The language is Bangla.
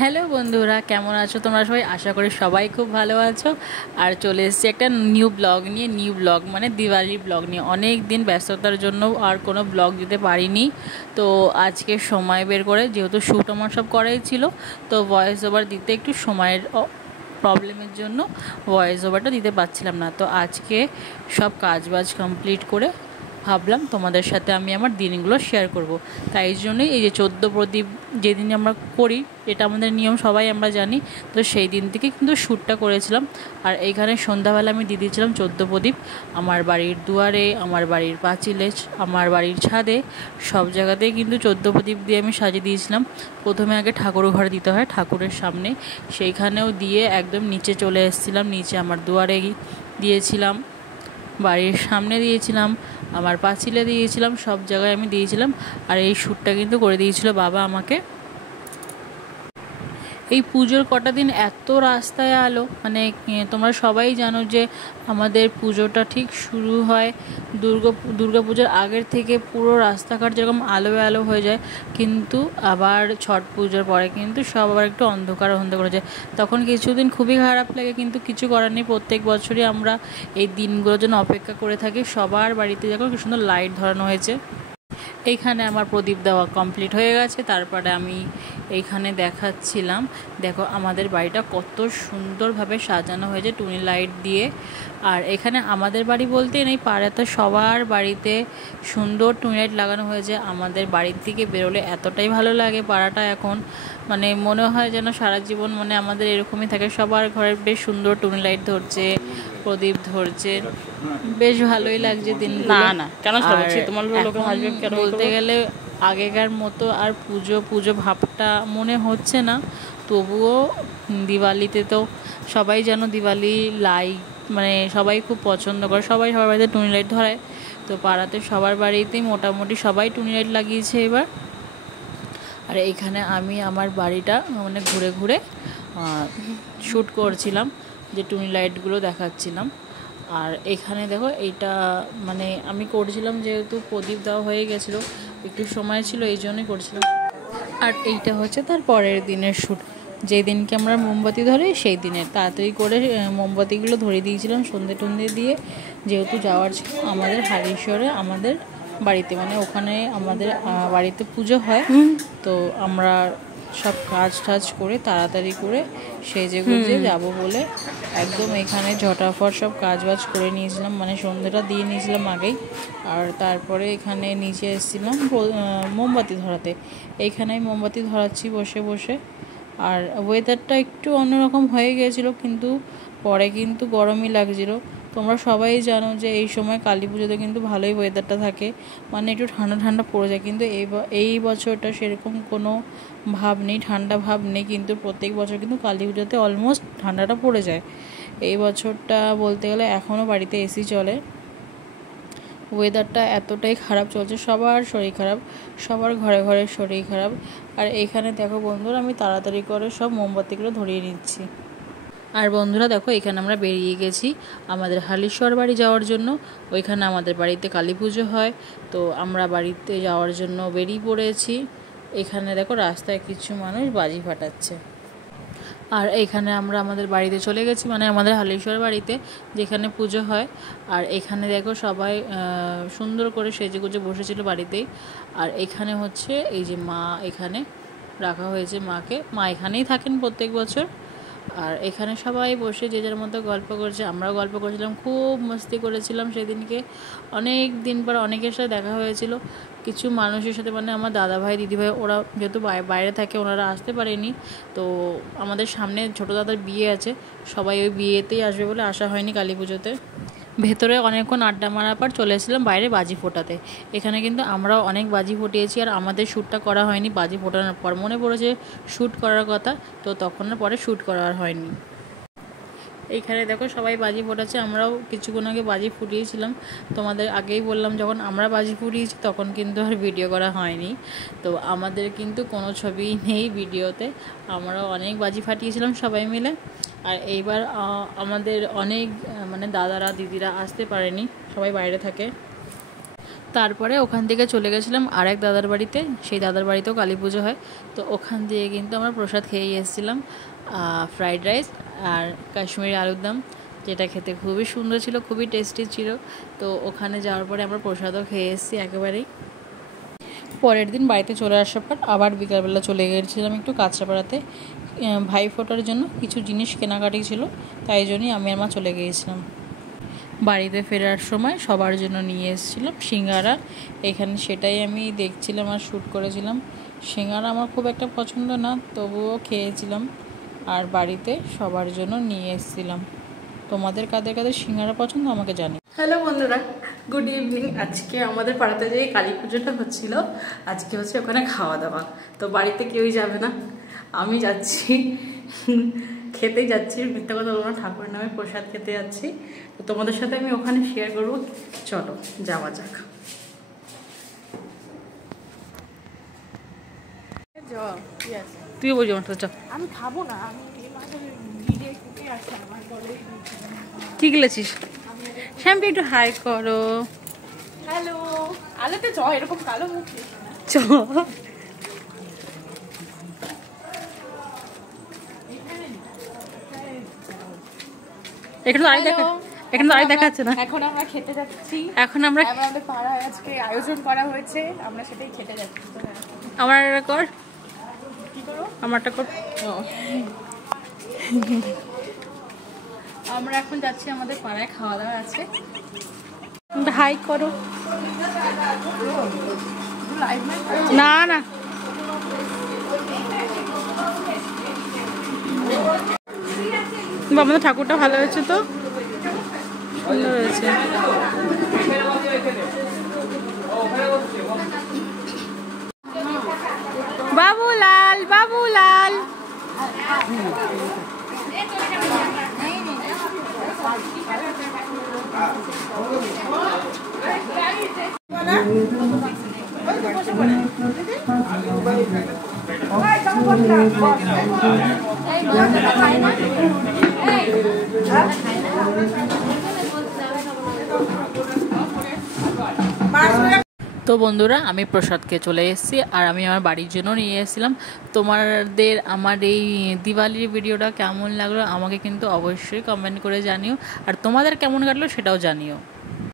হ্যালো বন্ধুরা, কেমন আছো তোমরা সবাই? আশা করি সবাই খুব ভালো আছো। আর চলে এসেছি একটা নিউ ব্লগ মানে দিওয়ালির ব্লগ নিয়ে। অনেক দিন ব্যস্ততার জন্য আর কোনো ব্লগ দিতে পারিনি। তো আজকে সময় বের করে, যেহেতু শ্যুট আমার সব করাই ছিল, তো ভয়েস ওভার দিতে একটু সময়ের প্রবলেমের জন্য ভয়েস ওভারটা দিতে পারছিলাম না। তো আজকে সব কাজবাজ কমপ্লিট করে ভাবলাম তোমাদের সাথে আমি আমার দিনগুলো শেয়ার করব। তাই জন্যই এই যে 14 প্রদীপ যেদিন আমরা করি, এটা আমাদের নিয়ম, সবাই আমরা জানি। তো সেই দিন থেকে কিন্তু শ্যুটটা করেছিলাম। আর এইখানে সন্ধ্যাবেলা আমি দিয়ে দিয়েছিলাম 14 প্রদীপ আমার বাড়ির দুয়ারে, আমার বাড়ির পাঁচিলে, আমার বাড়ির ছাদে, সব জায়গাতেই কিন্তু 14 প্রদীপ দিয়ে আমি সাজিয়ে দিয়েছিলাম। প্রথমে আগে ঠাকুর ঘরে দিতে হয়, ঠাকুরের সামনে, সেইখানেও দিয়ে একদম নিচে চলে এসেছিলাম। নিচে আমার দুয়ারে দিয়েছিলাম, বাড়ির সামনে দিয়েছিলাম, আমার পাঁচিলে দিয়েছিলাম, সব জায়গায় আমি দিয়েছিলাম। আর এই শ্যুটটা কিন্তু করে দিয়েছিল বাবা আমাকে। এই পুজোর কটা দিন এত রাস্তায় আলো, মানে তোমরা সবাই জানো যে আমাদের পুজোটা ঠিক শুরু হয় দুর্গা পুজোর আগের থেকে। পুরো রাস্তাঘাট যেরকম আলো আলো হয়ে যায়, কিন্তু আবার ছট পুজোর পরে কিন্তু সব আবার একটু অন্ধকার হয়ে যায়। তখন কিছুদিন খুবই খারাপ লাগে, কিন্তু কিছু করার নেই। প্রত্যেক বছরই আমরা এই দিনগুলোর জন্য অপেক্ষা করে থাকি। সবার বাড়িতে যখন কি সুন্দর লাইট ধরানো হয়েছে। এইখানে আমার প্রদীপ দেওয়া কমপ্লিট হয়ে গেছে। তারপরে আমি এইখানে দেখাচ্ছিলাম, দেখো আমাদের বাড়িটা কত সুন্দরভাবে সাজানো হয়েছে টুনি লাইট দিয়ে। আর এখানে আমাদের বাড়ি বলতে নেই, পাড়াতে সবার বাড়িতে সুন্দর টুনি লাইট লাগানো হয়েছে। আমাদের বাড়ির থেকে বেরোলে এতটাই ভালো লাগে পাড়াটা এখন, মানে মনে হয় যেন সারা জীবন মানে আমাদের এরকমই থাকে। সবার ঘরে বেশ সুন্দর টুনি লাইট ধরছে, প্রদীপ ধরছে, বেশ ভালোই লাগছে দিনগুলো। না না কেন ছাড়ছি তোমার লোকে হাসবে কেন বলতে গেলে আগেকার মতো আর পুজো ভাবটা মনে হচ্ছে না। তবুও দিওয়ালিতে তো সবাই যেন দিওয়ালি লাইট, মানে সবাই খুব পছন্দ করে, সবাই সবার বাড়িতে টুনি লাইট ধরায়। তো পাড়াতে সবার বাড়িতেই মোটামুটি সবাই টুনি লাইট লাগিয়েছে এবার। আর এইখানে আমি আমার বাড়িটা মানে ঘুরে ঘুরে শ্যুট করছিলাম, যে টুনি লাইটগুলো দেখাচ্ছিলাম। আর এখানে দেখো এইটা মানে আমি করছিলাম, যেহেতু প্রদীপ দেওয়া হয়ে গেছিলো, একটু সময় ছিল, এই জন্যই করছিলাম। আর এইটা হচ্ছে তার পরের দিনের শ্যুট, যেই দিনকে আমরা মোমবাতি ধরে সেই দিনের। তাড়াতাড়ি করে মোমবাতিগুলো ধরে দিয়েছিলাম সন্ধে টন্ধে দিয়ে, যেহেতু যাওয়ার ছিল আমাদের হালিশ্বরে, আমাদের বাড়িতে, মানে ওখানে আমাদের বাড়িতে পুজো হয়। তো আমরা সব কাজ টাজ করে তাড়াতাড়ি করে সেজে গুজে যাবো বলে একদম এখানে ঝটাফট সব কাজ বাজ করে নিয়েছিলাম, মানে সন্ধ্যেটা দিয়ে নিয়েছিলাম আগেই। আর তারপরে এখানে নিচে এসেছিলাম মোমবাতি ধরাতে। এইখানেই মোমবাতি ধরাচ্ছি বসে বসে। আর ওয়েদারটা একটু অন্যরকম হয়ে গিয়েছিলো, কিন্তু পরে কিন্তু গরমই লাগছিলো। তোমরা সবাই জানো যে এই সময় কালী পুজোতে কিন্তু ভালোই ওয়েদারটা থাকে, মানে একটু ঠান্ডা ঠান্ডা পড়ে যায়। কিন্তু এই বছরটা সেরকম কোনো ভাব নেই, ঠান্ডা ভাব নেই। কিন্তু প্রত্যেক বছর কিন্তু কালী পুজোতে অলমোস্ট ঠান্ডাটা পড়ে যায়। এই বছরটা বলতে গেলে এখনও বাড়িতে এসি চলে। ওয়েদারটা এতটাই খারাপ চলছে, সবার শরীর খারাপ, সবার ঘরে ঘরে শরীর খারাপ। আর এইখানে দেখো বন্ধুরা, আমি তাড়াতাড়ি করে সব মোমবাতিগুলো ধরিয়ে নিচ্ছি। আর বন্ধুরা দেখো, এখানে আমরা বেরিয়ে গেছি আমাদের হালিশ্বর বাড়ি যাওয়ার জন্য। ওইখানে আমাদের বাড়িতে কালী পুজো হয়, তো আমরা বাড়িতে যাওয়ার জন্য বেরিয়ে পড়েছি। এখানে দেখো রাস্তায় কিছু মানুষ বাজি ফাটাচ্ছে। আর এইখানে আমরা আমাদের বাড়িতে চলে গেছি, মানে আমাদের হালিশ্বর বাড়িতে যেখানে পুজো হয়। আর এখানে দেখো সবাই সুন্দর করে সেজে গুজে বসেছিল বাড়িতেই। আর এখানে হচ্ছে এই যে মা এখানে রাখা হয়েছে মাকে, মা এখানেই থাকেন প্রত্যেক বছর। আর এখানে সবাই বসে যে যার মতো গল্প করছে, আমরাও গল্প করছিলাম, খুব মস্তি করেছিলাম সেদিনকে। অনেক দিন পর অনেকের সাথে দেখা হয়েছিল, কিছু মানুষের সাথে, মানে আমার দাদাভাই দিদিভাই, ওরা যেহেতু বাইরে থাকে ওনারা আসতে পারেনি। তো আমাদের সামনে ছোটো দাদার বিয়ে আছে, সবাই ওই বিয়েতেই আসবে বলে আসা হয়নি কালী পুজোতে। ভেতরে অনেকক্ষণ আড্ডা মারার পর চলে এসেছিলাম বাইরে বাজি ফোটাতে। এখানে কিন্তু আমরাও অনেক বাজি ফুটিয়েছি, আর আমাদের শ্যুটটা করা হয়নি। বাজি ফোটানোর পর মনে পড়েছে শ্যুট করার কথা, তো তখন পরে শ্যুট করা আর হয়নি। এইখানে দেখো সবাই বাজি ফোটাচ্ছে, আমরাও কিছুক্ষণ আগে বাজি ফুটিয়েছিলাম। তোমাদের আগেই বললাম, যখন আমরা বাজি ফুটিয়েছি তখন কিন্তু আর ভিডিও করা হয়নি। তো আমাদের কিন্তু কোনো ছবি নেই ভিডিওতে, আমরাও অনেক বাজি ফাটিয়েছিলাম সবাই মিলে। আর এইবার আমাদের অনেক মানে দাদারা দিদিরা আসতে পারেনি, সবাই বাইরে থাকে। তারপরে ওখান থেকে চলে গেছিলাম আরেক দাদার বাড়িতে, সেই দাদার বাড়িতেও কালী পুজো হয়। তো ওখান থেকে কিন্তু আমরা প্রসাদ খেয়েই এসেছিলাম, ফ্রাইড রাইস আর কাশ্মীরি আলুর দম, যেটা খেতে খুবই সুন্দর ছিল, খুবই টেস্টি ছিল। তো ওখানে যাওয়ার পরে আমরা প্রসাদও খেয়ে এসেছি একেবারেই। পরের দিন বাড়িতে চলে আসার পর আবার বিকালবেলা চলে গিয়েছিলাম একটু কাঁচরাপাড়াতে, ভাই ফোটার জন্য কিছু জিনিস কেনাকাটি ছিল, তাই জন্যই আমি আর মা চলে গিয়েছিলাম। বাড়িতে ফেরার সময় সবার জন্য নিয়ে এসেছিলাম সিঙ্গারা, এখানে সেটাই আমি দেখছিলাম আর শ্যুট করেছিলাম। সিঙ্গারা আমার খুব একটা পছন্দ না, তবুও খেয়েছিলাম আর বাড়িতে সবার জন্য নিয়ে এসেছিলাম। তোমাদের কাদের কাদের সিঙ্গারা পছন্দ আমাকে জানি। হ্যালো বন্ধুরা, গুড ইভিনিং। আজকে আমাদের পাড়াতে যে কালী পুজোটা হচ্ছিল, আজকে হচ্ছে ওখানে খাওয়া দাওয়া। তো বাড়িতে কেউই যাবে না, আমি যাচ্ছি, খেতেই যাচ্ছি, মিথ্যা কথা বলবো না, ঠাকুরের নামে প্রসাদ খেতে যাচ্ছি। তো তোমাদের সাথে আমি ওখানে শেয়ার করবো, চলো যাওয়া যাক। তুইও বলছি আমার সাথে, আমি খাবো না, আমি কি গেলেছিস? শ্যাম্পি একটু হাই করো। হ্যালো, আলোতে চ, এরকম কালো মুখ চ, এখানে তো আরেক দেখা, এখানে তো আরেক দেখাচ্ছে না। এখন আমরা খেতে যাচ্ছি, এখন আমরা আমাদের পাড়ায় আজকে আয়োজন করা হয়েছে, আমরা সেটাই খেতে যাচ্ছি। আমার কর, কি করো? আমারটা কর। আমরা এখন যাচ্ছি, আমাদের পাড়ায় খাওয়া দাওয়া আছে। হাই করো। না না, আমাদের ঠাকুরটা ভালো হয়েছে, তো সুন্দর হয়েছে। বাবুলাল, বাবুলাল, তো বন্ধুরা, আমি প্রসাদকে চলে এসেছি আর আমি আমার বাড়ির জন্য নিয়ে এসেছিলাম। তোমাদের আমার এই দিওয়ালির ভিডিওটা কেমন লাগলো আমাকে কিন্তু অবশ্যই কমেন্ট করে জানিও, আর তোমাদের কেমন কাটলো সেটাও জানিও।